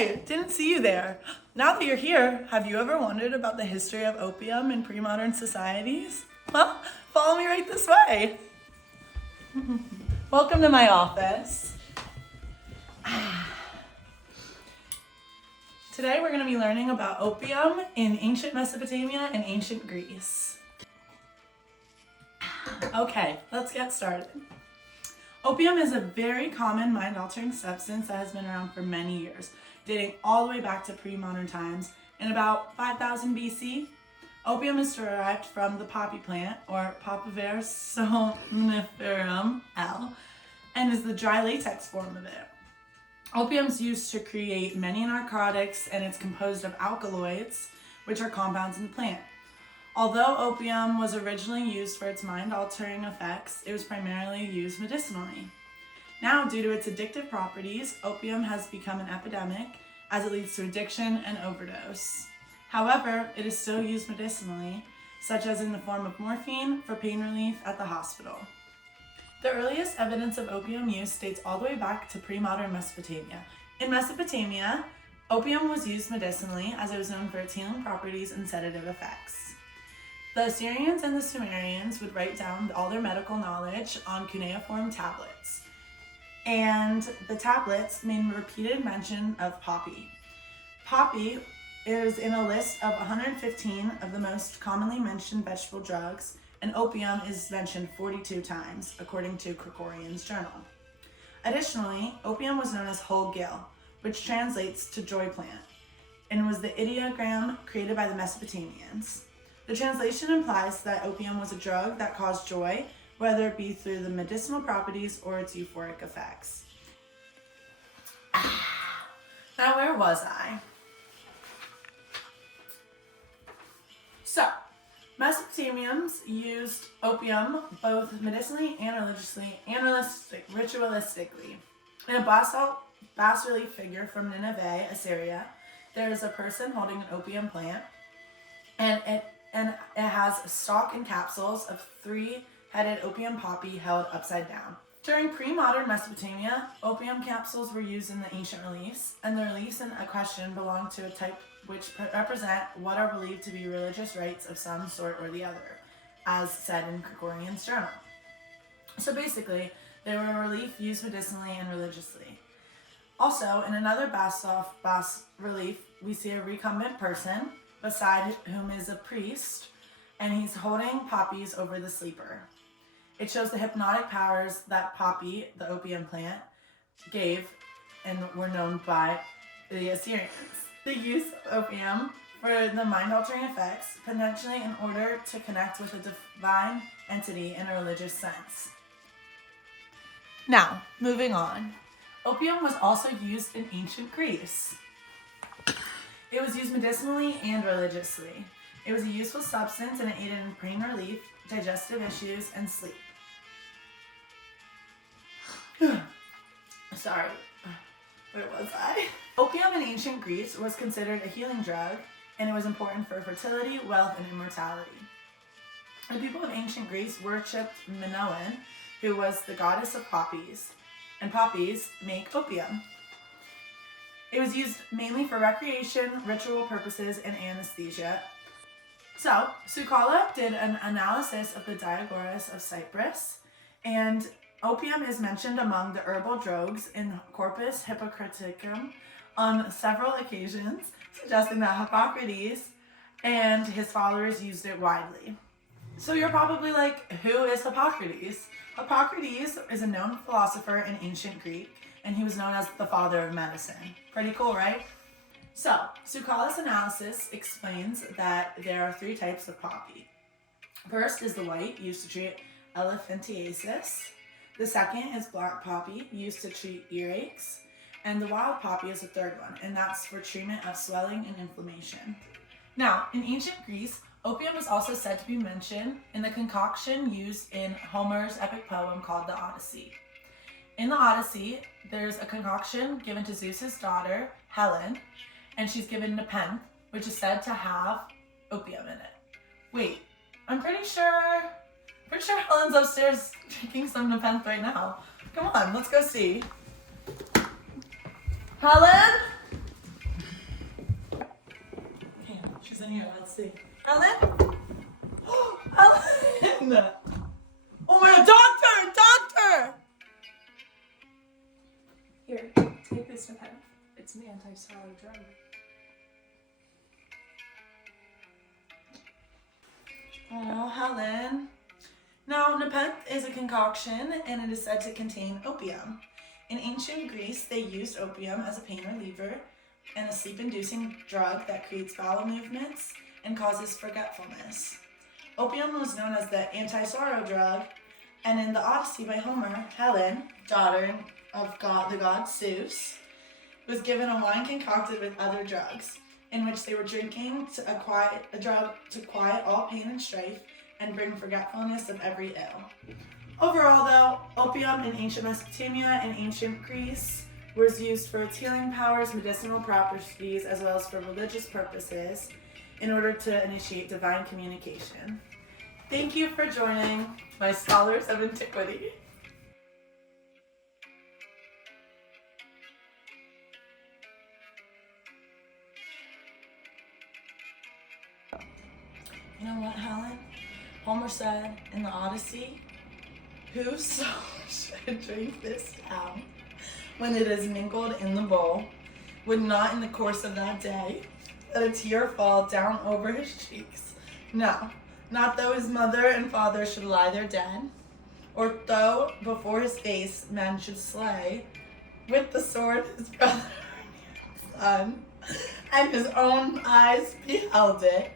Hi, didn't see you there. Now that you're here, have you ever wondered about the history of opium in pre-modern societies? Well, follow me right this way. Welcome to my office. Today we're going to be learning about opium in ancient Mesopotamia and ancient Greece. Okay, let's get started. Opium is a very common mind-altering substance that has been around for many years, dating all the way back to pre-modern times. In about 5000 BC, opium is derived from the poppy plant, or Papaver somniferum L, and is the dry latex form of it. Opium is used to create many narcotics, and it's composed of alkaloids, which are compounds in the plant. Although opium was originally used for its mind-altering effects, it was primarily used medicinally. Now, due to its addictive properties, opium has become an epidemic as it leads to addiction and overdose. However, it is still used medicinally, such as in the form of morphine for pain relief at the hospital. The earliest evidence of opium use dates all the way back to pre-modern Mesopotamia. In Mesopotamia, opium was used medicinally as it was known for its healing properties and sedative effects. The Assyrians and the Sumerians would write down all their medical knowledge on cuneiform tablets. And the tablets made repeated mention of poppy. Poppy is in a list of 115 of the most commonly mentioned vegetable drugs, and opium is mentioned 42 times, according to Gregorian's journal. Additionally, opium was known as whole gill, which translates to joy plant, and was the ideogram created by the Mesopotamians. The translation implies that opium was a drug that caused joy, whether it be through the medicinal properties or its euphoric effects. Now, where was I? So, Mesopotamians used opium both medicinally and ritualistically. In a bas-relief figure from Nineveh, Assyria, there is a person holding an opium plant, and it has a stalk and capsules of three-headed opium poppy held upside down. During pre-modern Mesopotamia, opium capsules were used in the ancient reliefs, and the reliefs in question belong to a type which represent what are believed to be religious rites of some sort or the other, as said in Gregorian's journal. So basically, they were a relief used medicinally and religiously. Also, in another bas-relief, we see a recumbent person, beside whom is a priest, and he's holding poppies over the sleeper. It shows the hypnotic powers that poppy, the opium plant, gave and were known by the Assyrians. The use of opium for the mind-altering effects, potentially in order to connect with a divine entity in a religious sense. Now, moving on. Opium was also used in ancient Greece. It was used medicinally and religiously. It was a useful substance and it aided in pain relief, digestive issues, and sleep. Sorry, where was I? Opium in ancient Greece was considered a healing drug, and it was important for fertility, wealth, and immortality. The people of ancient Greece worshipped Minoan, who was the goddess of poppies, and poppies make opium. It was used mainly for recreation, ritual purposes, and anesthesia. So, Sukala did an analysis of the Diagoras of Cyprus, and opium is mentioned among the herbal drugs in Corpus Hippocraticum on several occasions, suggesting that Hippocrates and his followers used it widely. So you're probably like, who is Hippocrates? Hippocrates is a known philosopher in ancient Greek, and he was known as the father of medicine. Pretty cool, right? So, Sukala's analysis explains that there are three types of poppy. First is the white, used to treat elephantiasis. The second is black poppy, used to treat earaches. And the wild poppy is the third one, and that's for treatment of swelling and inflammation. Now, in ancient Greece, opium is also said to be mentioned in the concoction used in Homer's epic poem called the Odyssey. In the Odyssey, there's a concoction given to Zeus's daughter, Helen, and she's given nepenthe, which is said to have opium in it. Wait, I'm pretty sure Helen's upstairs drinking some nepenthe right now. Come on, let's go see. Helen? in here. Let's see. Helen? Helen! Oh my god, doctor! Here, take this to pen. It's an anti-sorrow drug. Oh, Helen. Now, nepenthe is a concoction and it is said to contain opium. In ancient Greece, they used opium as a pain reliever and a sleep-inducing drug that creates bowel movements and causes forgetfulness. Opium was known as the anti-sorrow drug, and in the Odyssey by Homer, Helen, daughter of the god Zeus, was given a wine concocted with other drugs, in which they were drinking a drug to quiet all pain and strife and bring forgetfulness of every ill. Overall, though, opium in ancient Mesopotamia and ancient Greece was used for its healing powers, medicinal properties, as well as for religious purposes in order to initiate divine communication. Thank you for joining my Scholars of Antiquity. You know what, Helen? Homer said in the Odyssey, whoso should drink this down when it is mingled in the bowl would not in the course of that day let a tear fall down over his cheeks. No, not though his mother and father should lie there dead, or though before his face men should slay with the sword his brother and son, and his own eyes beheld it.